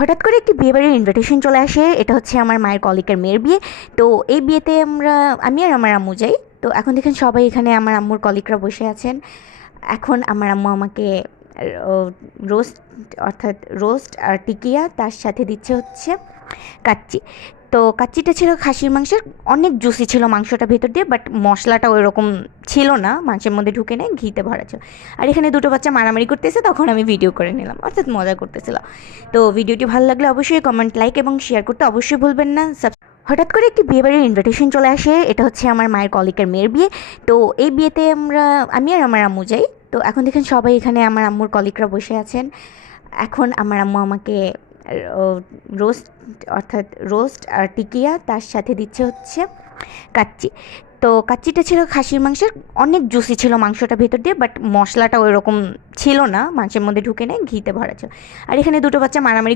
হঠাৎ করে একটি বিয়েবাড়ির ইনভিটেশন চলে আসে। এটা হচ্ছে আমার মায়ের কলিগের মেয়ের বিয়ে। তো এই বিয়েতে আমি আর আমার আম্মু যাই। তো এখন দেখেন সবাই এখানে আমার আম্মুর কলিগরা বসে আছেন। এখন আমার আম্মু আমাকে রোস্ট অর্থাৎ রোস্ট আর টিকিয়া তার সাথে দিচ্ছে হচ্ছে কাচ্চি। তো কাচ্চিটা ছিল খাসির মাংসের, অনেক জুসি ছিল মাংসটা ভেতর দিয়ে, বাট মশলাটা ওই রকম ছিল না, মাংসের মধ্যে ঢুকে নেয়, ঘিতে ভরা ছিল। আর এখানে দুটো বাচ্চা মারামারি করতেছে, তখন আমি ভিডিও করে নিলাম, অর্থাৎ মজা করতেছিলাম। তো ভিডিওটি ভালো লাগলে অবশ্যই কমেন্ট, লাইক এবং শেয়ার করতে অবশ্যই ভুলবেন না। হঠাৎ করে একটি বিয়েবাড়ির ইনভিটেশন চলে আসে। এটা হচ্ছে আমার মায়ের কলিগের মেয়ের বিয়ে। তো এই বিয়েতে আমি আর আমার আম্মু যাই। তো এখন দেখেন সবাই এখানে আমার আম্মুর কলিগরা বসে আছেন। এখন আমার আম্মু আমাকে রোস্ট অর্থাৎ রোস্ট আর টিকিয়া তার সাথে দিচ্ছে হচ্ছে কাচ্চি। তো কাচ্চিটা ছিল খাসির মাংসের, অনেক জুসি ছিল মাংসটা ভেতর দিয়ে, বাট মশলাটা ওই রকম ছিল না, মাংসের মধ্যে ঢুকে নেয়, ঘিতে ভরা ছিল। আর এখানে দুটো বাচ্চা মারামারি